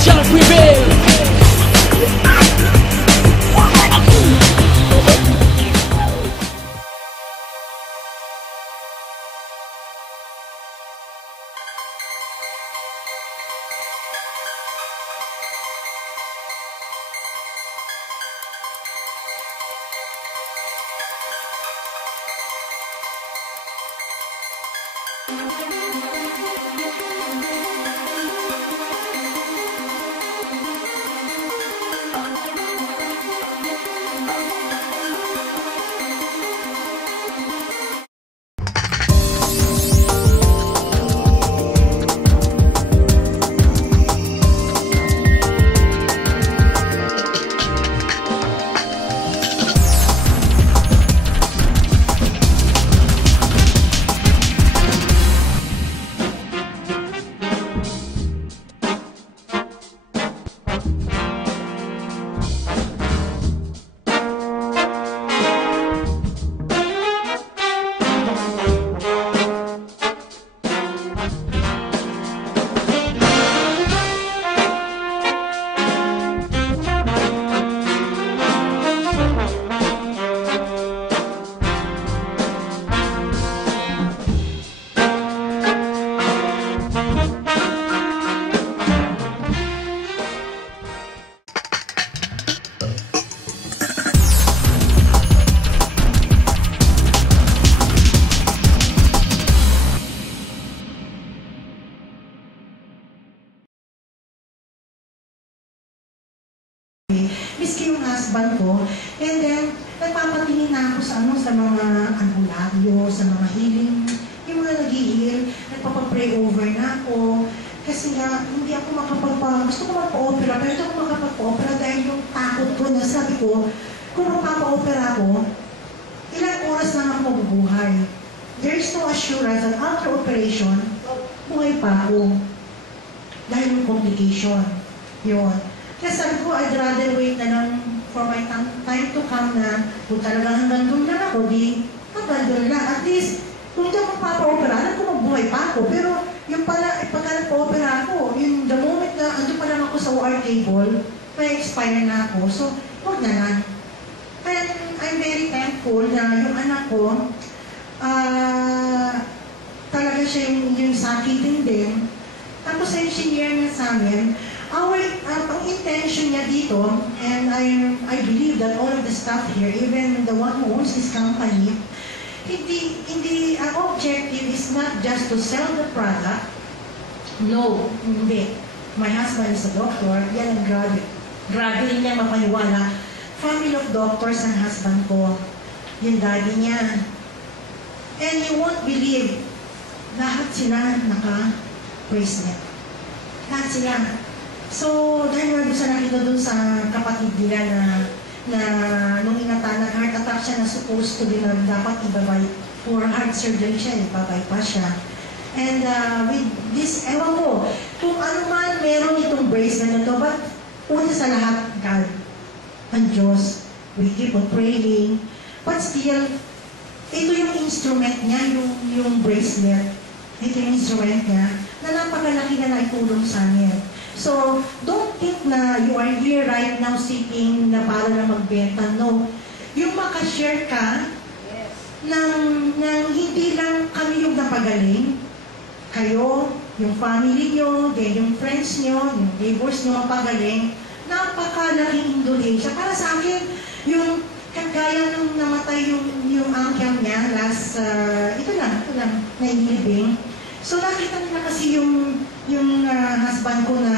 shall prevail. Miski yung husband ko, and then nagpapatingin na ako sa mga albularyo, sa mga healing, yung mga nag-i-heal, nagpapapray over na ako, kasi nga hindi ako gusto ko magpa-opera, pero hindi ako makapag-opera dahil yung takot ko na sabi ko, kung magpapa-opera ako, ilang oras lang ako mabubuhay. There is no assurance that after operation, buhay pa ako. Dahil yung complication. Yun. Kaya sabi ko, I'd rather wait na lang for my time to come na kung talagang hanggang doon lang ako, hanggang doon lang. At least, kung hindi ako magpapa-opera, alam ko magbuhay pa ako. Pero yung pala, pagka nagpa-opera ako, the moment na ando pa lang ako sa OR table, may expire na ako. So, huwag na lang. And I'm very thankful na yung anak ko, talaga siya yung sakitin din. Tapos engineer niya sa amin, ang intention niya dito, and I believe that all of the staff here, even the one who owns this company, ang objective is not just to sell the product. No, hindi. My husband is a doctor, yan ang grabe. Grabe rin niya mapaniwala. Family of doctors ang husband ko. Yung daddy niya. And you won't believe, lahat sila naka-bracelet. Lahat sila. So, dahil nga sa nakita doon sa kapatid nila na nung ingatan, nag-heart attack siya na supposed to be na dapat ibabay for heart surgery siya, ibabay pa siya. And with this, ewan ko, kung ano man meron itong bracelet na to, but una sa lahat, God, ang Diyos, we keep on praying, but still, ito yung instrument niya, yung bracelet, ito yung instrument niya, na napakalaki na naitulong sa amin. So, don't think na you are here right now seeking na para na magbenta. No. Yung makashare ka ng hindi lang kami yung napagaling, kayo, yung family nyo, yung friends nyo, yung neighbors nyo mapagaling, napakalaking indulhensya. Para sa akin, yung kagaya nung namatay yung uncle niya, ito lang, nailibing. So nakita nila kasi yung husband ko na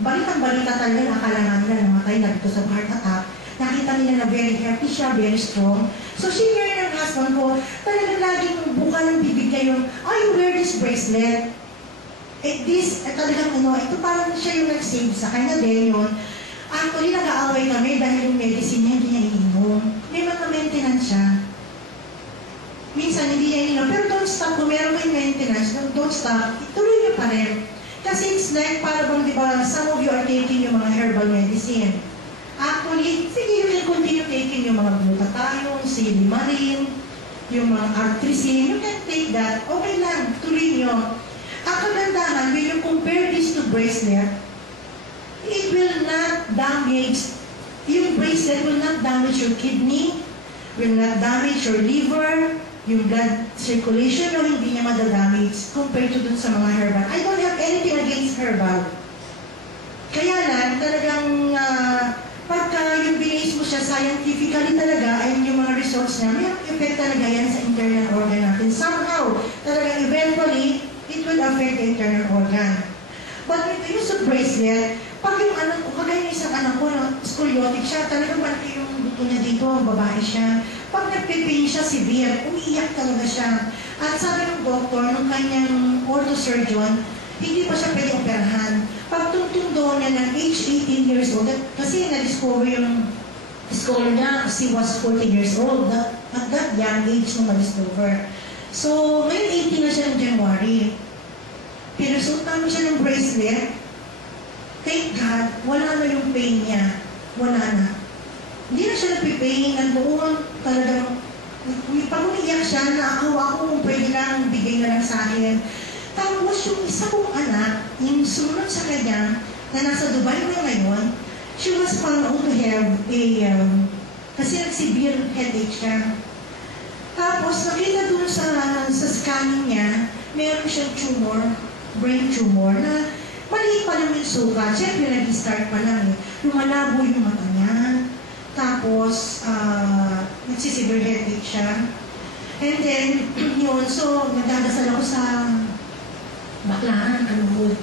balitang-balita talaga, nakalaman nila namatay na dito sa heart attack. Nakita nila na very happy siya, very strong. So senior ng husband ko, talagang laging buka ng bibig niya yung, you wear this bracelet. Talagang ito parang siya yung nag-save sa kanya din yun. Actually, nag-aaway kami dahil yung medicine niya hindi niya iinom. May mga maintenance siya. Minsan hindi niya iinom. Pero don't stop. Kung meron kayong maintenance, don't stop. Ituloy niyo pa rin. Kasi it's like, para bang, di ba, some of you are taking yung mga herbal medicine. Actually, sige, you will continue taking yung mga glutathione, silimarin, yung mga artresin. You can take that. Okay lang. Tuloy niyo. Ang kagandahan, when you compare this to bracelet, not damage, yung bracelet will not damage your kidney, will not damage your liver, yung blood circulation, no, hindi niya madadamage compared to dun sa mga herbal. I don't have anything against herbal. Kaya lang, talagang pagka yung binase mo siya scientifically talaga, and yung mga results niya, may effect talaga yan sa internal organ natin. Somehow, talagang eventually, it will affect the internal organ. But with the use of bracelet, pag yung anak ko, kagaya ng isang anak ko, scoliotic siya, talagang malaki yung buto niya dito, babae siya. Pag nagpipain siya severe, umiiyak talaga siya. At sabi ng doktor, nung kanyang orthosurgeon, hindi pa siya pwede operahan. Pagtungtong doon niya ng age 18 years old, kasi na-discover yung scholar niya, she was 14 years old. At that young age nung ma-discover. So, ngayon 18 na siya ng January. Pinasuot namin siya ng bracelet. Thank God, wala na yung pain niya. Wala na. Hindi na siya napipain. Nandoon talagang, pag umiiyak siya, naakaw ako kung pwede lang, bigay na lang sa akin. Tapos yung isa kong anak, yung sumunod sa kanya, na nasa Dubai na ngayon, she was found out to have a, kasi severe headache siya. Tapos nakita doon sa scanning niya, meron siyang tumor, brain tumor, na maliit pa naman yung sugat. Siyempre, nag-start pa lang eh. Lumalabo yung mata niya. Tapos, nagsisevere headache siya. And then, yun, so, nagdadasal ako sa Baclaran, Kalugod,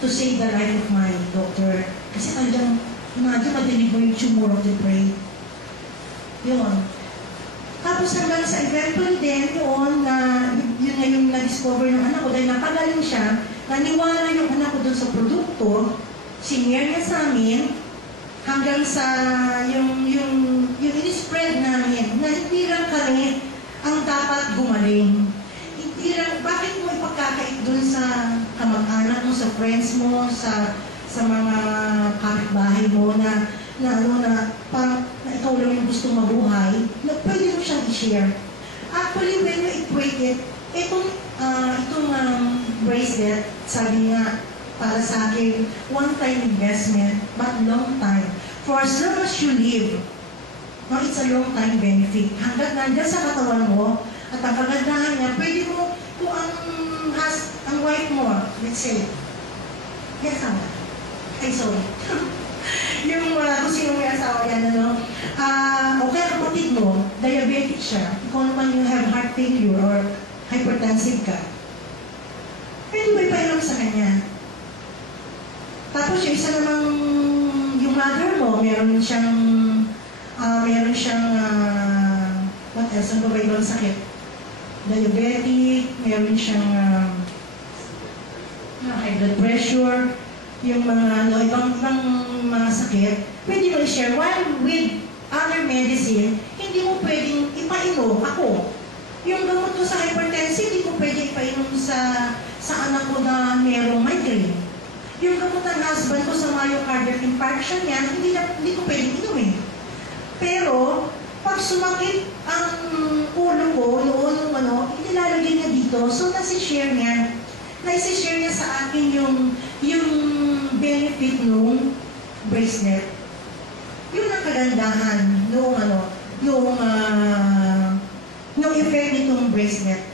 to save the life of my doctor. Kasi talagang, imagine, madinig mo yung tumor of the brain. Yun. Tapos hanggang sa eventually din, yun na yung na-discover ng anak ko, dahil napagaling siya, naniwala yung anak ko dun sa produkto, sinare niya sa amin, hanggang sa yung in-spread namin, na hindi lang kami ang dapat gumaling. Hindi lang, bakit mo ipagkakait dun sa kamag-anak mo, sa friends mo, sa mga kapitbahay mo na parang na ikaw lang yung gusto mabuhay, na pwede mo siyang i-share. Actually, when you equate it, itong bracelet, sabi nga, para sa akin, one-time investment, but long time. For as long as you live, no, it's a long-time benefit. Hanggat nandiyan sa katawan mo, at ang kagandahan niya, pwede mo, kung ang wife mo, let's say, yes, ay, sorry. Yung kung sino may asawa yan, ano, o kaya kapatid mo, diabetic siya, kung naman you have heart failure or hypertensive ka, pwede mo ipainom sa kanya. Tapos yung isa namang, yung mother mo, meron siyang, what else, ang babay doon sakit? Diabetic, meron siyang high blood pressure, yung mga ibang mga sakit, pwede mo i-share. While with other medicine, hindi mo pwedeng ipainom. Ako, yung gamot ko sa hypertensive, hindi mo pwedeng ipainom sa anak ko na mayroong migraine. Yung gamot ng husband ko sa myocardial infarction niya, hindi ko pwedeng inumin. Pero, pag sumakit ang ulo ko, noon, inilalagay niya dito, so naisishare niya sa akin yung benefit nung bracelet. Yun ang kagandahan nung effect nitong bracelet.